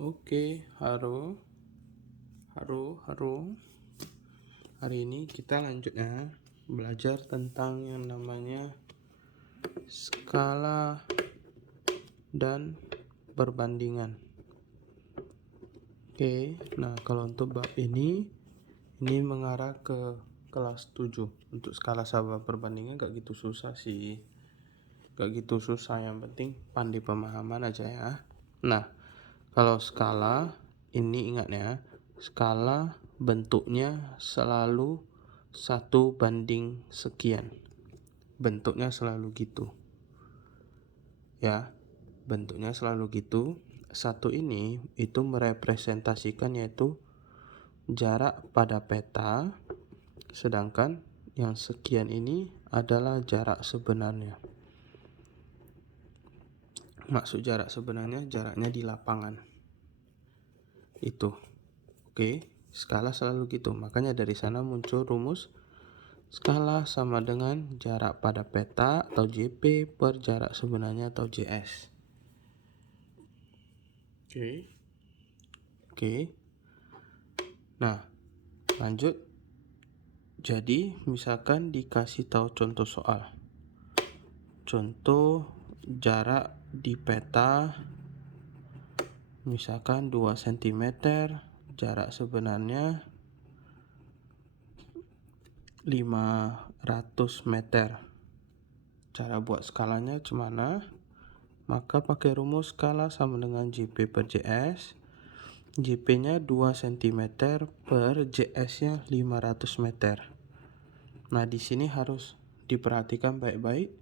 Oke, halo, halo, halo. Hari ini kita lanjutnya belajar tentang yang namanya skala dan perbandingan. Oke, nah kalau untuk bab ini mengarah ke kelas 7. Untuk skala sama perbandingan gak gitu susah sih. Gak gitu susah, yang penting pandai pemahaman aja ya. Nah, kalau skala ini ingat ya, skala bentuknya selalu 1:sekian. Bentuknya selalu gitu. Ya, bentuknya selalu gitu. Satu ini itu merepresentasikan yaitu jarak pada peta, sedangkan yang sekian ini adalah jarak sebenarnya. Maksud jarak sebenarnya jaraknya di lapangan. Itu. Oke, skala selalu gitu. Makanya dari sana muncul rumus skala sama dengan jarak pada peta atau JP per jarak sebenarnya atau JS. Oke. Nah, lanjut. Jadi, misalkan dikasih tahu contoh soal. Contoh jarak di peta misalkan 2 cm, jarak sebenarnya 500 meter. Cara buat skalanya gimana? Maka pakai rumus skala sama dengan JP per JS. JP-nya 2 cm per JS-nya 500 meter. Nah, di sini harus diperhatikan baik-baik.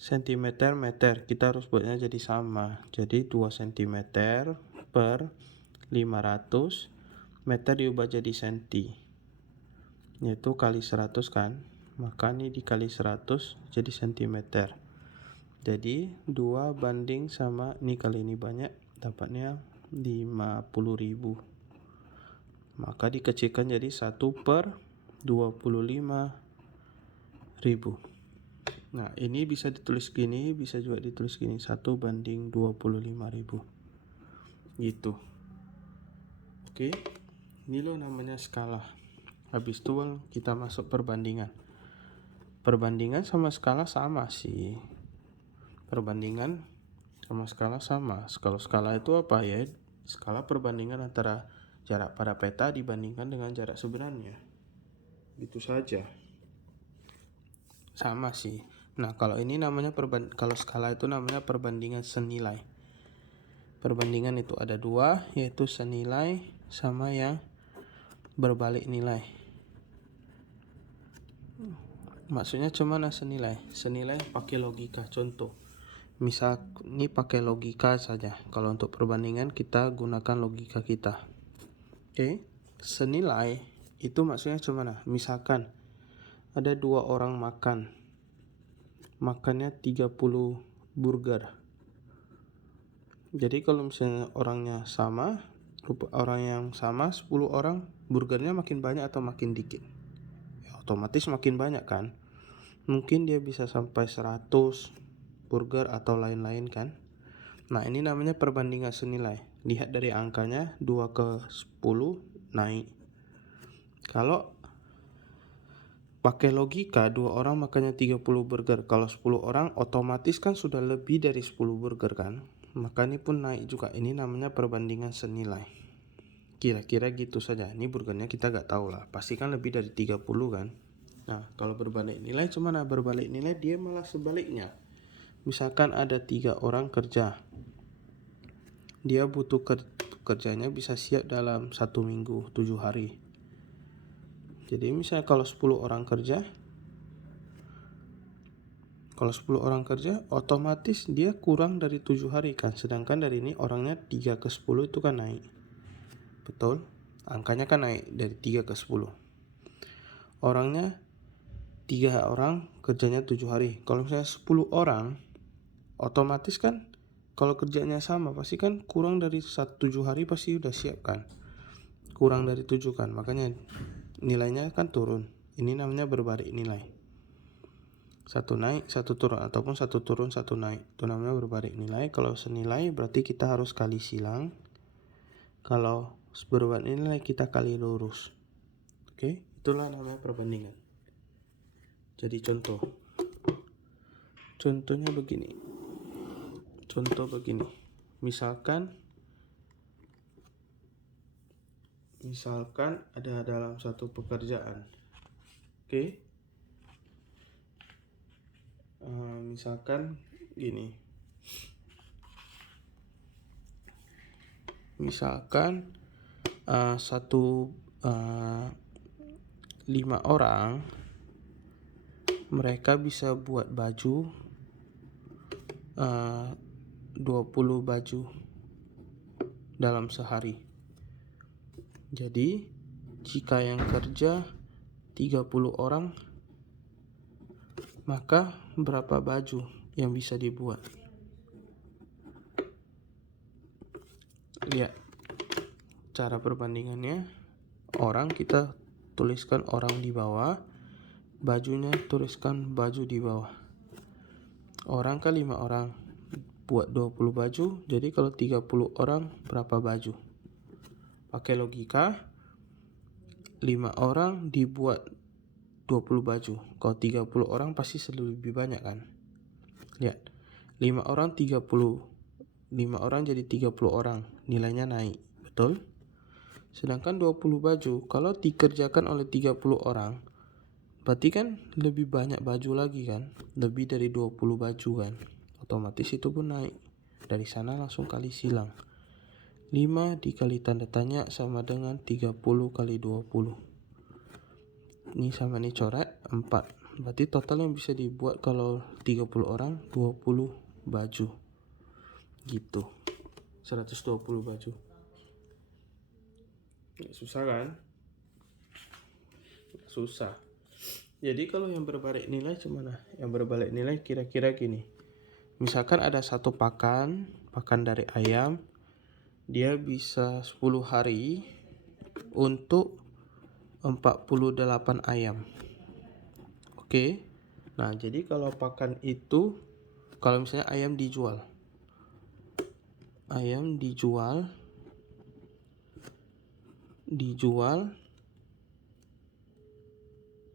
Cm meter kita harus buatnya jadi sama. Jadi 2 cm per 500 meter diubah jadi senti. Yaitu kali 100 kan. Maka ini dikali 100 jadi cm. Jadi 2 banding sama ini kali ini banyak, dapatnya 50.000. Maka dikecilkan jadi 1/25.000. Nah, ini bisa ditulis gini, bisa juga ditulis gini, 1/25.000. Gitu. Oke. Ini loh namanya skala. Habis itu kita masuk perbandingan. Perbandingan sama skala sama sih. Perbandingan sama skala sama. Kalau skala itu apa ya? Skala perbandingan antara jarak pada peta dibandingkan dengan jarak sebenarnya. Gitu saja. Sama sih. Nah, kalau ini namanya kalau skala itu namanya perbandingan senilai. Perbandingan itu ada dua, yaitu senilai sama yang berbalik nilai. Maksudnya cuman senilai. Senilai pakai logika. Contoh, misal ini pakai logika saja. Kalau untuk perbandingan kita gunakan logika kita. Oke. Senilai itu maksudnya cuman misalkan ada 2 orang makannya 30 burger. Jadi kalau misalnya orang yang sama 10 orang, burgernya makin banyak atau makin dikit? Ya, otomatis makin banyak kan. Mungkin dia bisa sampai 100 burger atau lain-lain kan. Nah, ini namanya perbandingan senilai. Lihat dari angkanya 2/10 naik. Kalau pakai logika 2 orang makannya 30 burger. Kalau 10 orang otomatis kan sudah lebih dari 10 burger kan. Maka ini pun naik juga. Ini namanya perbandingan senilai. Kira-kira gitu saja. Ini burgernya kita gak tahu lah. Pasti kan lebih dari 30 kan. Nah, kalau berbalik nilai cuman berbalik nilai dia malah sebaliknya. Misalkan ada 3 orang kerja. Dia butuh kerjanya bisa siap dalam 1 minggu 7 hari. Jadi misalnya kalau 10 orang kerja, otomatis dia kurang dari 7 hari kan. Sedangkan dari ini orangnya 3/10 itu kan naik. Betul? Angkanya kan naik dari 3/10. Orangnya 3 orang kerjanya 7 hari. Kalau misalnya 10 orang, otomatis kan kalau kerjanya sama pasti kan kurang dari 7 hari pasti udah siap kan. Kurang dari 7 kan. Makanya nilainya kan turun. Ini namanya berbalik nilai. Satu naik, satu turun, ataupun satu turun, satu naik. Itu namanya berbalik nilai. Kalau senilai berarti kita harus kali silang. Kalau berbalik nilai kita kali lurus. Oke, itulah namanya perbandingan. Jadi contohnya begini. Contoh begini. Misalkan ada dalam satu pekerjaan. Oke. Misalkan gini. Misalkan 5 orang, mereka bisa buat baju 20 baju dalam sehari. Jadi jika yang kerja 30 orang, maka berapa baju yang bisa dibuat? Lihat cara perbandingannya. Orang kita tuliskan orang di bawah, bajunya tuliskan baju di bawah. Orang kan 5 orang buat 20 baju, jadi kalau 30 orang berapa baju? Pakai logika, 5 orang dibuat 20 baju. Kalau 30 orang pasti lebih banyak kan? Lihat, 5 orang 30, 5 orang jadi 30 orang, nilainya naik, betul? Sedangkan 20 baju, kalau dikerjakan oleh 30 orang, berarti kan lebih banyak baju lagi kan? Lebih dari 20 baju kan? Otomatis itu pun naik. Dari sana langsung kali silang. 5 dikali tanda tanya sama dengan 30 kali 20. Ini sama ini coret 4. Berarti total yang bisa dibuat kalau 30 orang 20 baju. Gitu. 120 baju. Susah kan? Susah. Jadi kalau yang berbalik nilai gimana? Yang berbalik nilai kira-kira gini. Misalkan ada satu pakan dari ayam, dia bisa 10 hari untuk 48 ayam. Oke. Nah, jadi kalau pakan itu, kalau misalnya ayam dijual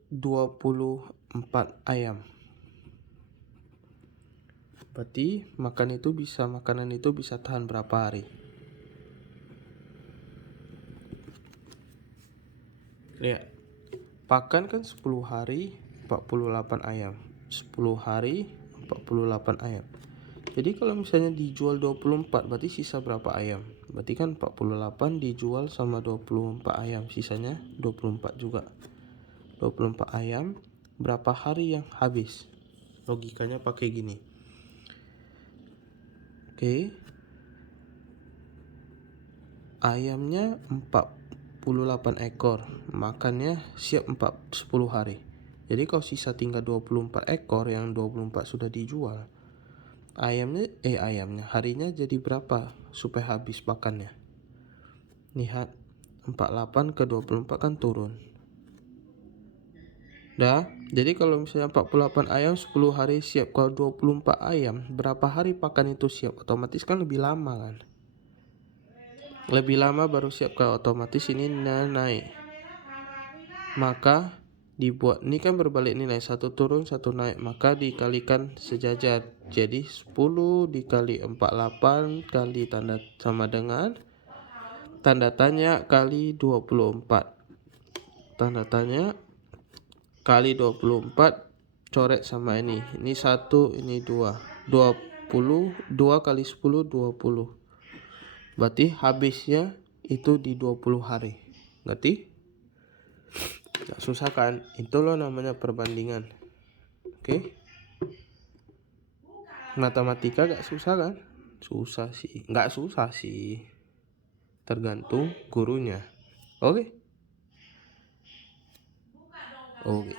24 ayam. Berarti makanan itu bisa tahan berapa hari? Lihat. Pakan kan 10 hari 48 ayam. 10 hari 48 ayam. Jadi kalau misalnya dijual 24, berarti sisa berapa ayam? Berarti kan 48 dijual sama 24 ayam, sisanya 24 juga. 24 ayam, berapa hari yang habis? Logikanya pakai gini. Oke. Ayamnya 48 ekor, makannya siap 10 hari. Jadi kalau sisa tinggal 24 ekor yang 24 sudah dijual, harinya jadi berapa supaya habis makannya? Lihat, 48 ke 24 kan turun. Jadi kalau misalnya 48 ayam 10 hari siap, kalau 24 ayam berapa hari pakan itu siap? Otomatis kan lebih lama kan? Lebih lama baru siap, kalau otomatis ini naik. Maka dibuat, ini kan berbalik nilai, satu turun satu naik, maka dikalikan sejajar. Jadi 10 dikali 48 kali tanda sama dengan tanda tanya kali 24. Tanda tanya kali 24 coret sama ini 1, ini 2. 20, 2 kali 10 20. Berarti habisnya itu di 20 hari. Ngerti? Gak susah kan? Itu loh namanya perbandingan. Oke? Matematika gak susah kan? Susah sih. Gak susah sih. Tergantung gurunya. Oke? Oke.